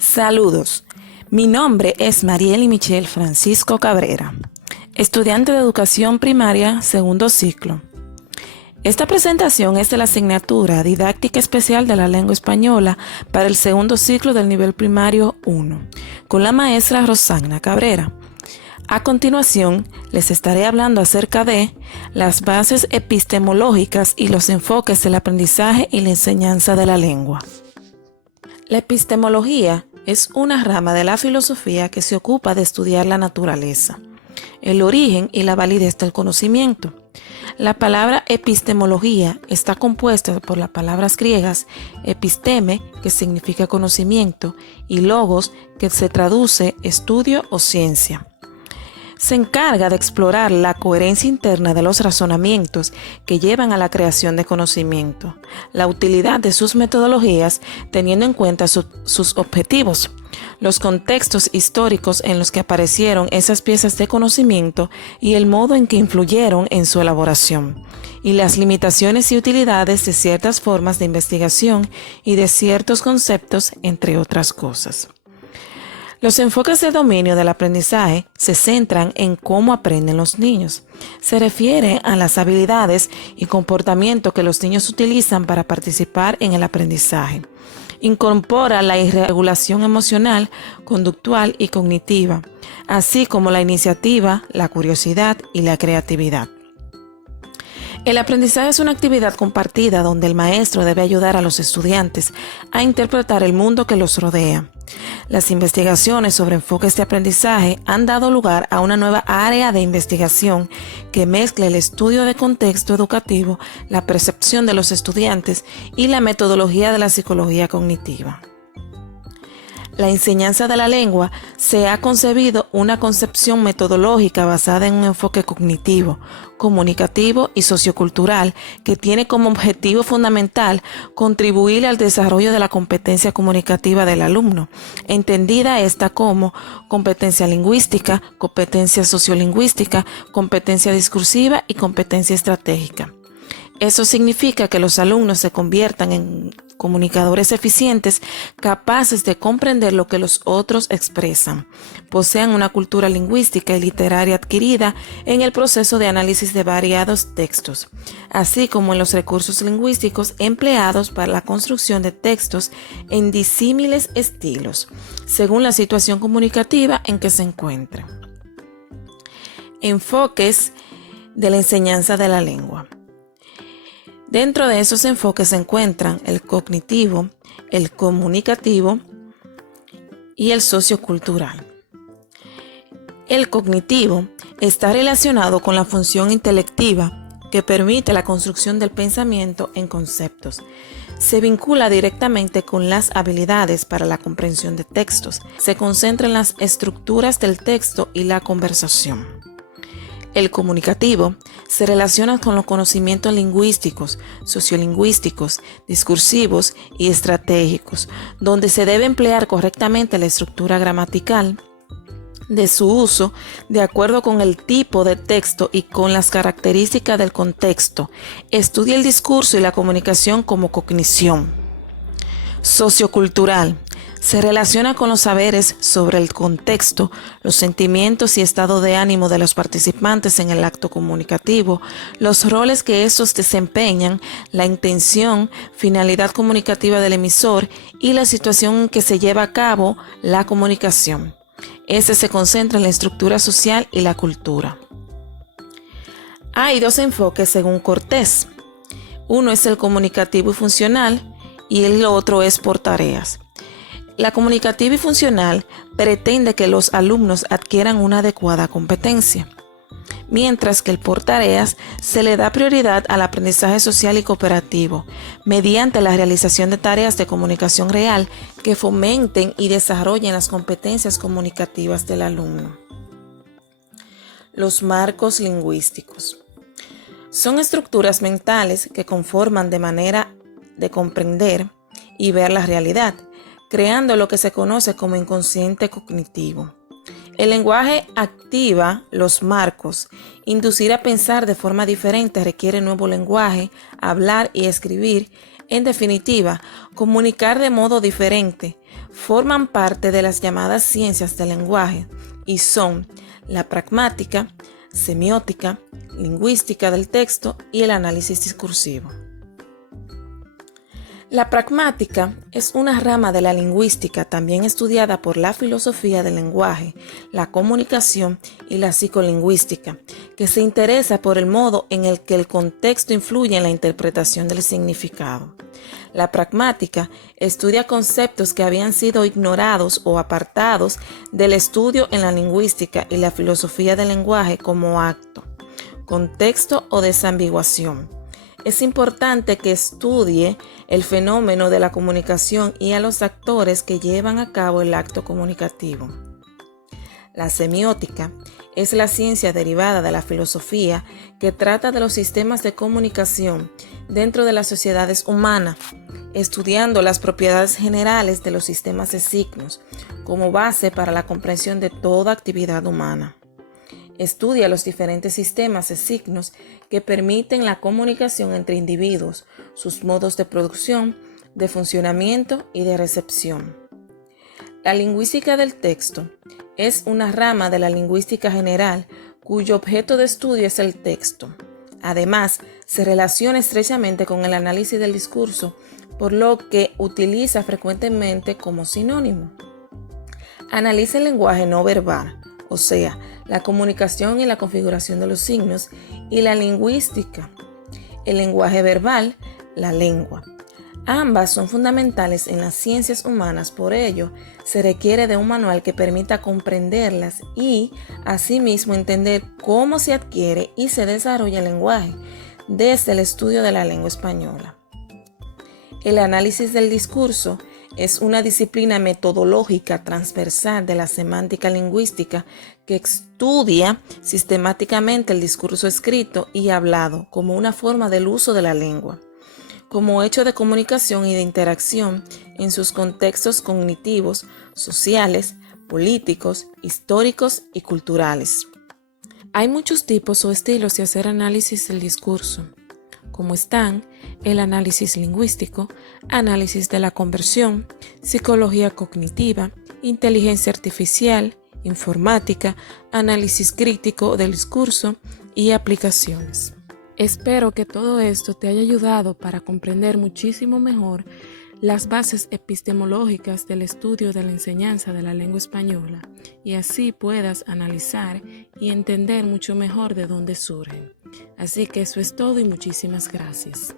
Saludos, mi nombre es Marieli Michelle Francisco Cabrera, estudiante de educación primaria segundo ciclo. Esta presentación es de la asignatura Didáctica Especial de la Lengua Española para el segundo ciclo del nivel primario 1, con la maestra Rosagna Cabrera. A continuación, les estaré hablando acerca de las bases epistemológicas y los enfoques del aprendizaje y la enseñanza de la lengua. La epistemología es una rama de la filosofía que se ocupa de estudiar la naturaleza, el origen y la validez del conocimiento. La palabra epistemología está compuesta por las palabras griegas episteme, que significa conocimiento, y logos, que se traduce estudio o ciencia. Se encarga de explorar la coherencia interna de los razonamientos que llevan a la creación de conocimiento, la utilidad de sus metodologías teniendo en cuenta sus objetivos, los contextos históricos en los que aparecieron esas piezas de conocimiento y el modo en que influyeron en su elaboración, y las limitaciones y utilidades de ciertas formas de investigación y de ciertos conceptos, entre otras cosas. Los enfoques de dominio del aprendizaje se centran en cómo aprenden los niños. Se refiere a las habilidades y comportamiento que los niños utilizan para participar en el aprendizaje. Incorpora la regulación emocional, conductual y cognitiva, así como la iniciativa, la curiosidad y la creatividad. El aprendizaje es una actividad compartida donde el maestro debe ayudar a los estudiantes a interpretar el mundo que los rodea. Las investigaciones sobre enfoques de aprendizaje han dado lugar a una nueva área de investigación que mezcla el estudio de contexto educativo, la percepción de los estudiantes y la metodología de la psicología cognitiva. La enseñanza de la lengua se ha concebido una concepción metodológica basada en un enfoque cognitivo, comunicativo y sociocultural que tiene como objetivo fundamental contribuir al desarrollo de la competencia comunicativa del alumno, entendida esta como competencia lingüística, competencia sociolingüística, competencia discursiva y competencia estratégica. Eso significa que los alumnos se conviertan en comunicadores eficientes, capaces de comprender lo que los otros expresan, posean una cultura lingüística y literaria adquirida en el proceso de análisis de variados textos, así como en los recursos lingüísticos empleados para la construcción de textos en disímiles estilos, según la situación comunicativa en que se encuentren. Enfoques de la enseñanza de la lengua. Dentro de esos enfoques se encuentran el cognitivo, el comunicativo y el sociocultural. El cognitivo está relacionado con la función intelectiva que permite la construcción del pensamiento en conceptos. Se vincula directamente con las habilidades para la comprensión de textos. Se concentra en las estructuras del texto y la conversación. El comunicativo se relaciona con los conocimientos lingüísticos, sociolingüísticos, discursivos y estratégicos, donde se debe emplear correctamente la estructura gramatical de su uso de acuerdo con el tipo de texto y con las características del contexto. Estudia el discurso y la comunicación como cognición. Sociocultural. Se relaciona con los saberes sobre el contexto, los sentimientos y estado de ánimo de los participantes en el acto comunicativo, los roles que estos desempeñan, la intención, finalidad comunicativa del emisor y la situación en que se lleva a cabo la comunicación. Este se concentra en la estructura social y la cultura. Hay dos enfoques según Cortés. Uno es el comunicativo y funcional y el otro es por tareas. La comunicativa y funcional pretende que los alumnos adquieran una adecuada competencia, mientras que el por tareas se le da prioridad al aprendizaje social y cooperativo, mediante la realización de tareas de comunicación real que fomenten y desarrollen las competencias comunicativas del alumno. Los marcos lingüísticos. Son estructuras mentales que conforman de manera de comprender y ver la realidad, creando lo que se conoce como inconsciente cognitivo. El lenguaje activa los marcos. Inducir a pensar de forma diferente requiere nuevo lenguaje, hablar y escribir. En definitiva, comunicar de modo diferente, forman parte de las llamadas ciencias del lenguaje y son la pragmática, semiótica, lingüística del texto y el análisis discursivo. La pragmática es una rama de la lingüística también estudiada por la filosofía del lenguaje, la comunicación y la psicolingüística, que se interesa por el modo en el que el contexto influye en la interpretación del significado. La pragmática estudia conceptos que habían sido ignorados o apartados del estudio en la lingüística y la filosofía del lenguaje como acto, contexto o desambiguación. Es importante que estudie el fenómeno de la comunicación y a los actores que llevan a cabo el acto comunicativo. La semiótica es la ciencia derivada de la filosofía que trata de los sistemas de comunicación dentro de las sociedades humanas, estudiando las propiedades generales de los sistemas de signos como base para la comprensión de toda actividad humana. Estudia los diferentes sistemas de signos que permiten la comunicación entre individuos, sus modos de producción, de funcionamiento y de recepción. La lingüística del texto es una rama de la lingüística general cuyo objeto de estudio es el texto. Además, se relaciona estrechamente con el análisis del discurso, por lo que utiliza frecuentemente como sinónimo. Analiza el lenguaje no verbal, o sea, la comunicación y la configuración de los signos, y la lingüística, el lenguaje verbal, la lengua. Ambas son fundamentales en las ciencias humanas, por ello se requiere de un manual que permita comprenderlas y, asimismo, entender cómo se adquiere y se desarrolla el lenguaje desde el estudio de la lengua española. El análisis del discurso es una disciplina metodológica transversal de la semántica lingüística que estudia sistemáticamente el discurso escrito y hablado como una forma del uso de la lengua, como hecho de comunicación y de interacción en sus contextos cognitivos, sociales, políticos, históricos y culturales. Hay muchos tipos o estilos de hacer análisis del discurso, como están el análisis lingüístico, análisis de la conversión, psicología cognitiva, inteligencia artificial, informática, análisis crítico del discurso y aplicaciones. Espero que todo esto te haya ayudado para comprender muchísimo mejor las bases epistemológicas del estudio de la enseñanza de la lengua española y así puedas analizar y entender mucho mejor de dónde surgen. Así que eso es todo y muchísimas gracias.